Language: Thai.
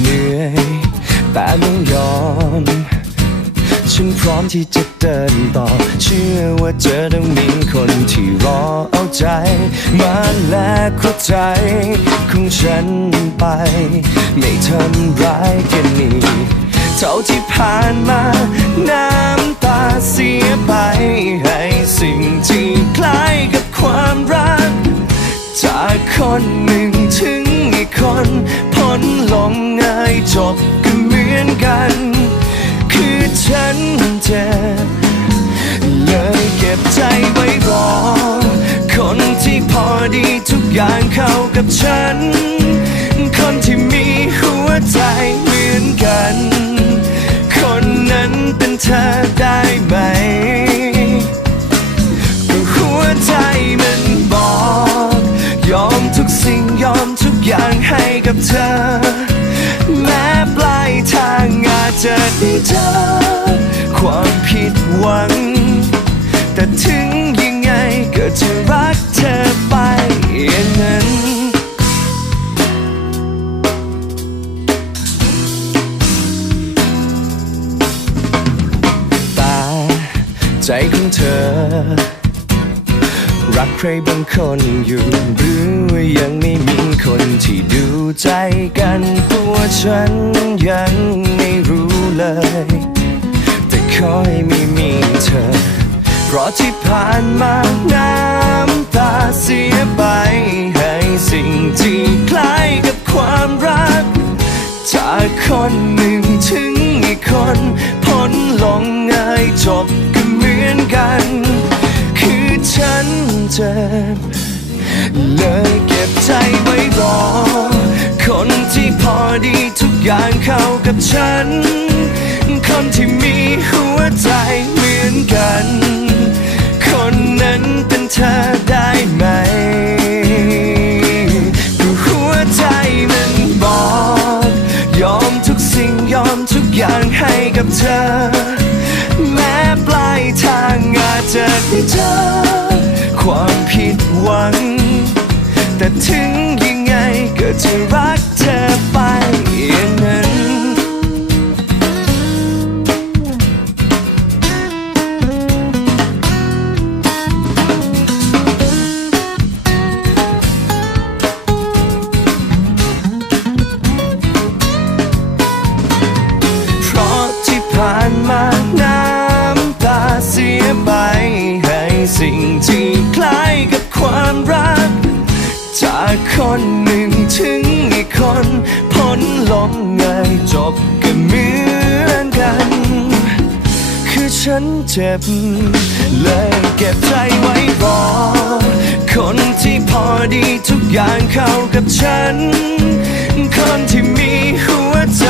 เหนื่ ฉันพร้อมที่จะเดินต่อ เชื่อว่าเจอต้องมีคนที่รอเอาใจ มาแลกหัวใจของฉันไป ไม่ทำร้ายกันนี่เท่าที่ผ่านมา น้ำตาเสียไป ให้สิ่งที่คล้ายกับความรัก จากคนหนึ่งถึงอีกคน พ้นลงง่ายจบก็เหมือนกัน ฉันเจ็บเลยเก็บใจไว้รอ คนที่พอดีทุกอย่างเข้ากับฉัน คนที่มีหัวใจเหมือนกัน คนนั้นเป็นเธอได้ไหมหัวใจมันบอก ยอมทุกสิ่งยอมทุกอย่างให้กับเธอ จจะได้เจอความผิดหวัง แต่ถึงยังไงก็จะรักเธอไปอย่างนั้นแต่ใจของเธอ รักใครบางคนอยู่หรือยังไม่มีคนที่ดูใจกันตัวฉัน แต่ขอให้ไม่มีเธอ เพราะที่ผ่านมาน้ำตาเสียไป ให้สิ่งที่คล้ายกับความรัก จากคนหนึ่งถึงอีกคนพ้นลงง่ายจบก็เหมือนกัน คือฉันเจ็บเลยเก็บใจไว้รอ คนที่พอดีทุกอย่างเข้ากับฉัน ให้กับเธอ แม้ปลายทางอาจจะได้เจอ ความผิดหวัง แต่ถึงยังไงก็จะรักเธอไปอย่าง ลมง่ายจบก็เหมือนกัน คือฉันเจ็บ เลยเก็บใจไว้รอคนที่พอดีทุกอย่างเข้ากับฉัน คนที่มีหัวใจ